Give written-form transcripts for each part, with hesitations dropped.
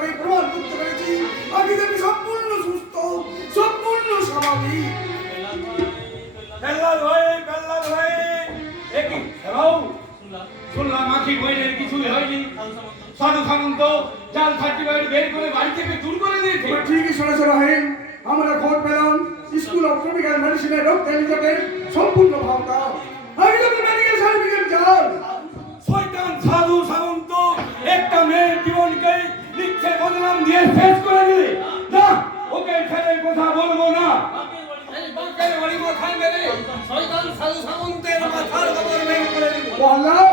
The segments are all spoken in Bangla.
করে প্রমাণ করতে পেরেছি আগে থেকে সম্পূর্ণ সুস্থ, সম্পূর্ণ স্বাভাবিক। বেল্লাল ভাই একই হ্যালো শুনলাম আখি বইনের কিছুই হয়নি। সাধু সামন্ত জাল সার্টিফিকেট বের করে বাড়ি থেকে দূর করে দিয়েছে। ঠিকই শুনেছ রহিম, আমরা খবর পেলাম স্কুল অফ ট্রপিক্যাল মেডিসিনের রোগ টেলিজেটের সম্পূর্ণ ভাবনা আগে থেকে মেডিকেল সার্টিফিকেট জাল। শয়তান সাধু সামন্ত একটা মেয়ের জীবনকে লিখে বদনাম দিয়ে শেষ করে দিলে। না, ওকে ছেড়ে কথা বলবো না। এই বাঁকের বাড়ি মাথায় মেরে শয়তান সাধু সামন্তের মাথার খবর বের করে দিব। বললাম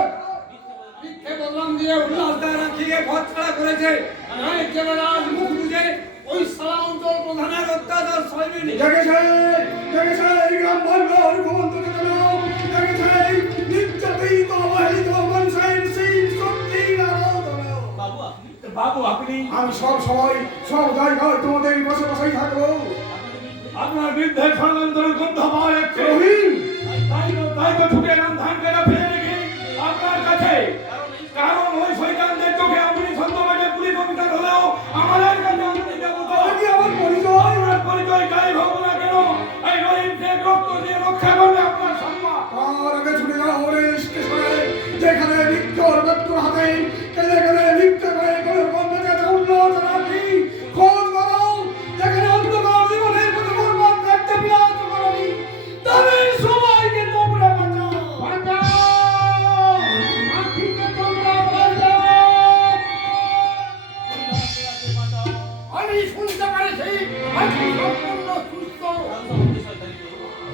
মিথ্যে বদনাম দিয়ে উল্লাস দ্বারা রাখিয়ে ঘর ছাড়া করেছে। নয় কেবলাজ মুখ বুঝে ওই সারা অঞ্চল প্রধানের অত্যাচার সইবে নি। জেগেছে এই গ্রাম বাংলার ঘুমন্ত চেতনা, জেগেছে নির্যাতিত অবহেলিত মানুষের সেই শক্তির আরাধনা। বাবু আপনি আমি সব সময় সব জায়গায় তোমাদের বসে বসেই থাকবো। আপনার বিরুদ্ধে ষড়যন্ত্রের গন্ধ পাওয়া যাচ্ছে। রহিম, তাই তো ছুটে এলাম ধান কেনা ফেলে রেখে আপনার কাছে। কারণ ওই শয়তানদের চোখে আপনি সন্ধ্যবাজে পুলিশ অফিসার হলেও আমাদের কাছে আপনি দেবতা। আজকে আমার পরিচয় আপনার পরিচয় যাই হোক না কেন, এই রহিম শেখ রক্ত দিয়ে রক্ষা করবে আপনার সম্মান। আর আগে ছুটে যাও রেল স্টেশনে, যেখানে ভিক্টর বেত্তর হাতে কেঁদে কেঁদে ভিক্ষা করে করে বন্ধকে উন্নত রাখি খোঁজ করো, যেখানে অন্ধকার জীবনের মতো বরবাদ করতে বিরাজ করনি তাদের সবাইকে তোমরা বাঁচাও। আমি শুনতে পারেছি আজকে সম্পূর্ণ সুস্থ।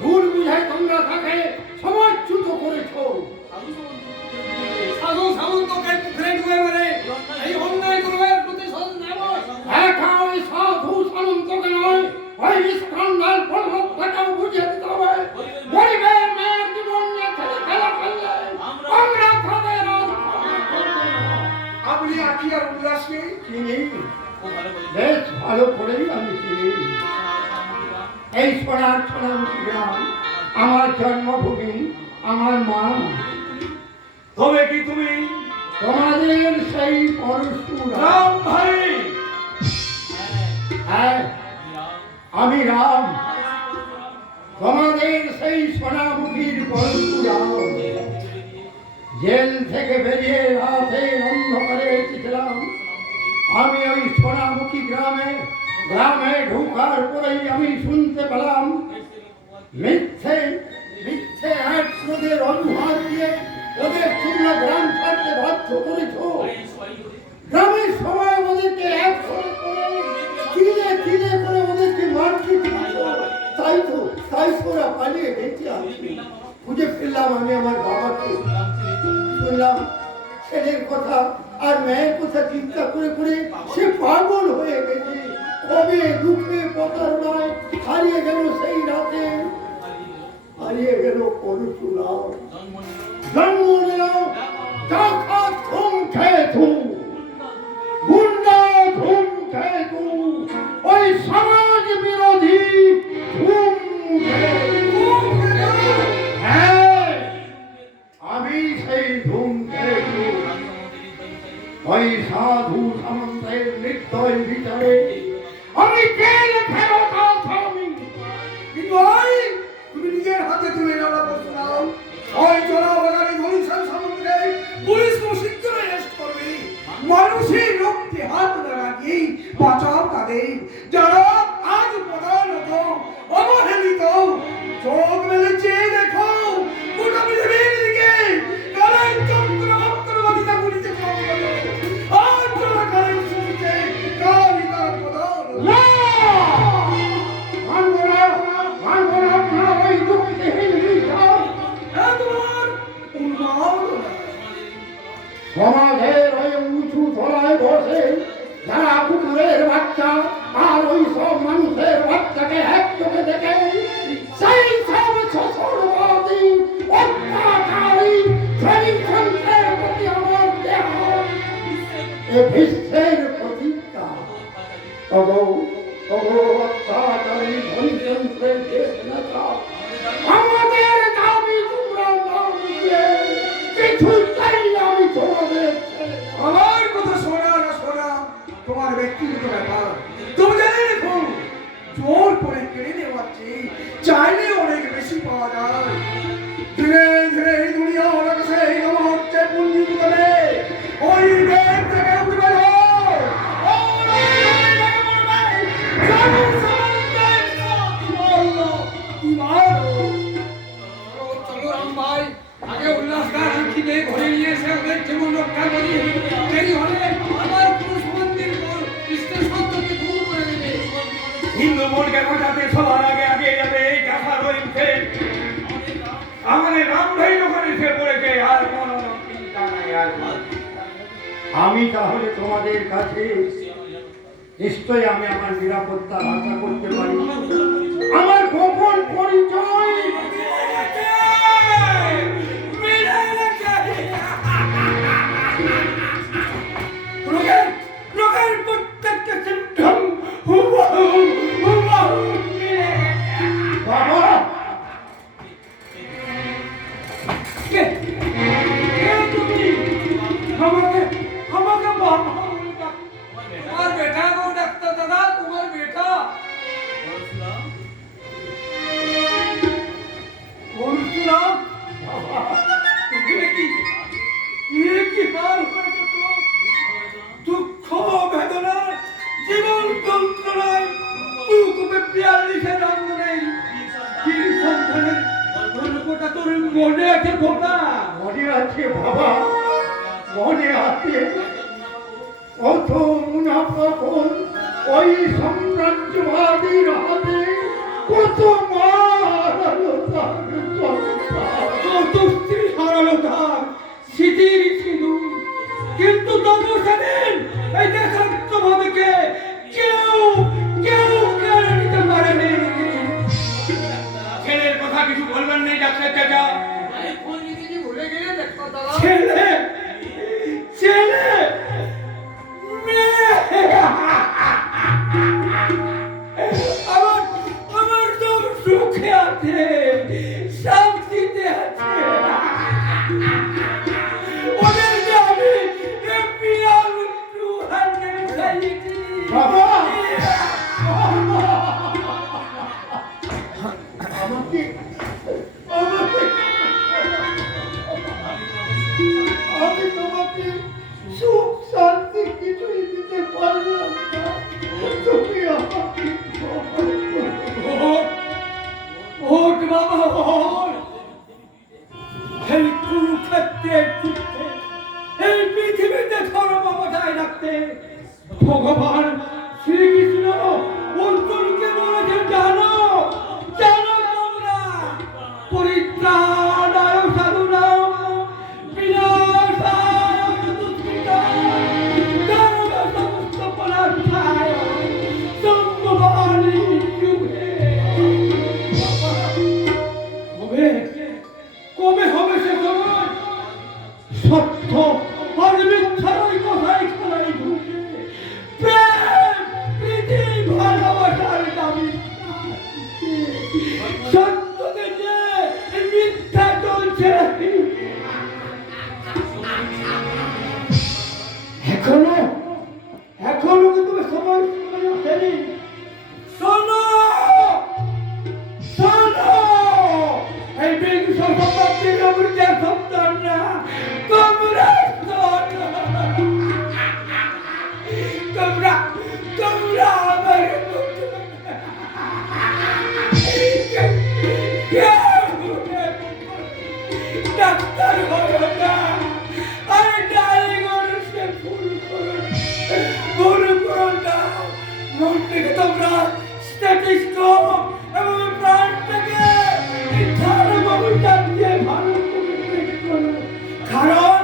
ভুল বুঝে তোমরা তাকে সমাজচ্যুত করেছ। সাধু সামন্তকে পুকুরে ডুবে মেরে এই অন্যায় কর্মের প্রতিশোধ নেব। একা ওই সাধু সামন্তকে নয়, ওই স্কন্দার পর্বতটাকেও বুঝিয়ে দিতে হবে। গরিবের মেয়ের জীবন নিয়ে ছেলে খেলা করলে আমরা তাদের আর ক্ষমা করব না। আপনি আখি আর উল্লাসকে চিনি, বেশ ভালো করেই আমি চিনি। এই সোনার সোনামুখী গ্রাম আমার জন্মভূমি, আমার মা। তবে কি তুমি তোমাদের সেই পরশুরাম? রাম ভাই? হ্যাঁ, আমি রাম, তোমাদের সেই সোনামুখীর পরশুরাম। জেল থেকে বেরিয়ে রাতের অন্ধকারে এসেছিলাম আমি ওই সোনামুখী গ্রামে ঢোকার পরেই আমি শুনতে পেলাম মিথ্যে একশোদের অনুহার দিয়ে ওদের তোমরা গ্রাম ছাড়তে বাধ্য করেছ। গ্রামের সবাই ওদেরকে একসঙ্গে করে তিলে করে ওদেরকে মারপিট দিয়েছ। তাই ওরা পালিয়ে গেছে। খুঁজে ফেললাম আমি আমার বাবাকে, শুনলাম ছেলের কথা আর মেয়ের কথা চিন্তা করে করে সে পাগল হয়ে গেছে। কবে দুঃখে প্রতারণায় হারিয়ে গেল সেই রাতে, হারিয়ে গেল পরশুরাম। জন্ম নিল টাকা ধুম খেয়ে গুন্ডা ধুম খেয়ে ওই সমাজ বিরোধী ধুম হ্যাঁ, আমি সেই ধুম খেয়ে ওই সাধু সামন্তের নির্দয় বিচারে আমি জেল ফেরত আসামি। কিন্তু তুমি নিজের হাতে তুলে নেওয়া বলছিলাম ওই জনবাগানে ধনুষাল সামন্তকে পুলিশ খুব শীঘ্রই অ্যারেস্ট করবে। মানুষের রক্তে হাত না লাগিয়ে বাঁচাও তাদের যারা আজ প্রধানত অবহেলিত। চোখ মেলে চেয়ে দেখো গোটা পৃথিবীর দিকে কারেন্ট চক্রবর্তীতা গুলিতে আর চলাকালীন শুনছে কারই তার প্রধান সমাজের ওই উঁচু ধরায় বসে যারা কুকুরের বাচ্চা আর ওই সব মানুষের বাচ্চাকে এক চোখে দেখে সেই সব শ্বশুরবাদী অত্যাচারী শ্রেণীসন্ত্রের প্রতি আমার দেহ এ বিশ্বের প্রতিজ্ঞা। তবু অত্যাচারী শ্রেণীসন্ত্রের দেশ নেতা আমাদের দাবি তোমরা নাও দিয়ে কিছু চাই আমি তোমাদের আমার কথা শোনা না শোনা তোমার ব্যক্তি জোর করে কেড়ে নেওয়াচ্ছে চাইলে অনেক বেশি পাওয়া যায়। ধীরে ধীরে এই দুনিয়া ওর কাছে এই নাম হচ্ছে পুঞ্জিত করে ওই ব্যাগ থেকে উঠবে চলো রাম ভাই, আগে উল্লাসদার আংটিতে ঘরে নিয়ে এসে ওদের জীবন রক্ষা করি। দেরি হলে আবার পুরুষ মন্দির স্টেশন থেকে দূর করে দেবে। হিন্দু বোনকে খোঁজাতে সবার আগে আগে যাবে এই কাঁথা রয়েছে। আমাদের রামধাই ওখানে এসে পড়েছে, আর কোনো চিন্তা নাই। আর আমি তাহলে তোমাদের কাছে নিশ্চয়ই আমি আমার নিরাপত্তা আশা করতে পারি। আমার গোপন পরিচয় রোগের প্রত্যেকটা সিমটম হুবহু মিলে গেছে। বাবা, কে তুমি আমাকে আমাকে বাবা তোমার বেটা গো ডাক্তার দাদা, তোমার বেটা। পরশুরাম কি হাল হয়েছে তোর? দুঃখ বেদনা জীবন যন্ত্রণায় বুকুপে 42-এর রঙ নেই। কি সন্তানের গল্পটা তোর মনে আছে খোকা? মনে আছে বাবা, মনে আছে। কত মুনাফাখোর ওই সাম্রাজ্যবাদীর হাতে কত মা হারালো তার সন্তান। কত স্ত্রী হারালো তার স্মৃতির সিঁদুর। কিন্তু তবু সেদিন এই দেশাত্মভাবেকে কেউ কেউ কেড়ে নিতে পারেনি। ছেলের কথা কিছু বলবেন নেই ডাক্তার চাচা। এই ফোন যদি ভুলে গেলে ডাক্তার দাদা। ছেলে ছেলে মেয়ে আমার আমার তো সুখে আছে, শান্তিতে আছে। ওদেরকে আমি পিয়াল টু হান্ড্রেড খাইয়েছি। বাবা! আমাকে আমাকে আমি তোমাকে সুখ শান্তি কিছুই দিতে পারলাম না। তুমি আমাকে ক্ষমা করো। ওঠ বাবা ওঠ। এই কুরুক্ষেত্রের যুদ্ধে এই পৃথিবীতে ধর্ম বজায় রাখতে ভগবান শ্রীকৃষ্ণ অর্জুনকে বলেছেন, জানো জানো তোমরা পরিত্রাণায় সাধুনাম বিনাশায় দুষ্কৃতাম ধর্ম সমস্ত পরার্থায় সম্ভবামি যুগে। কবে কবে হবে সে সময়? সত্য আর মিথ্যার ওই কথাই খেলাই ঘুরছে। প্রেম প্রীতি ভালোবাসার দাবি সত্যকে যে মিথ্যা চলছে। এখনো এখনো কিন্তু সময় আসেনি। শোনো শোনো, এই বিংশ শতাব্দীর অমৃতের সন্তানরা তোমরা শোনো। তোমরা তোমরা আমার ডাক্তার হলো না, আরে ডালি করো সে ফুল করো ফুল করো না। মন থেকে তোমরা স্ট্যাটিস্টক এবং প্রাণটাকে ধর্মবিচার দিয়ে ভালো করে করো। কারণ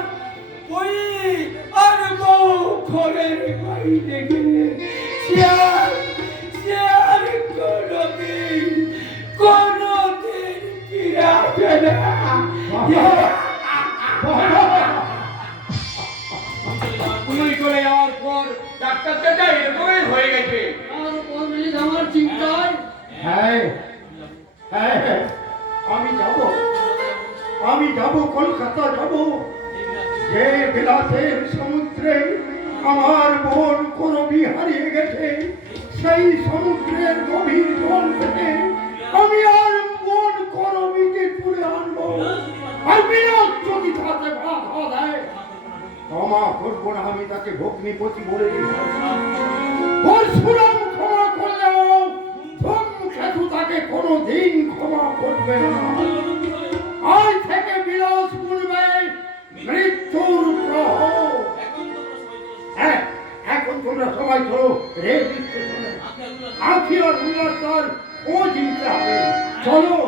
ওই আর বউ ঘরের বাইরে গেলে সে আর কোনোদিন ফিরে আসবে না। তুমি চলে যাওয়ার পর ডাক্তার চাচা এরকমই হয়ে গেছে। আর কোনদিন আমার চিন্তায় হ্যাঁ হ্যাঁ হ্যাঁ, আমি যাব কলকাতা যাব। যে বিলাসের সমুদ্রে আমার বোন করবি হারিয়ে গেছে সেই সমুদ্রের গভীর জল থেকে আমি আর মন করবিকে তুলে আনবো। আর বিনোদ যদি তাতে বাধা দেয়, ক্ষমা করবো না, আমি তাকে ভগ্নিপতি বলে পরশুরাম ক্ষমা করলেও ধূমকেতু তাকে কোনোদিন ক্ষমা করবে না। আজ থেকে বিলাস পূর্বে মৃত্যুর প্রহর। হ্যাঁ, এখন তোমরা সবাই চলো রেল স্টেশনে। আখি আর উল্লাস খোঁজ নিতে হবে। চলো।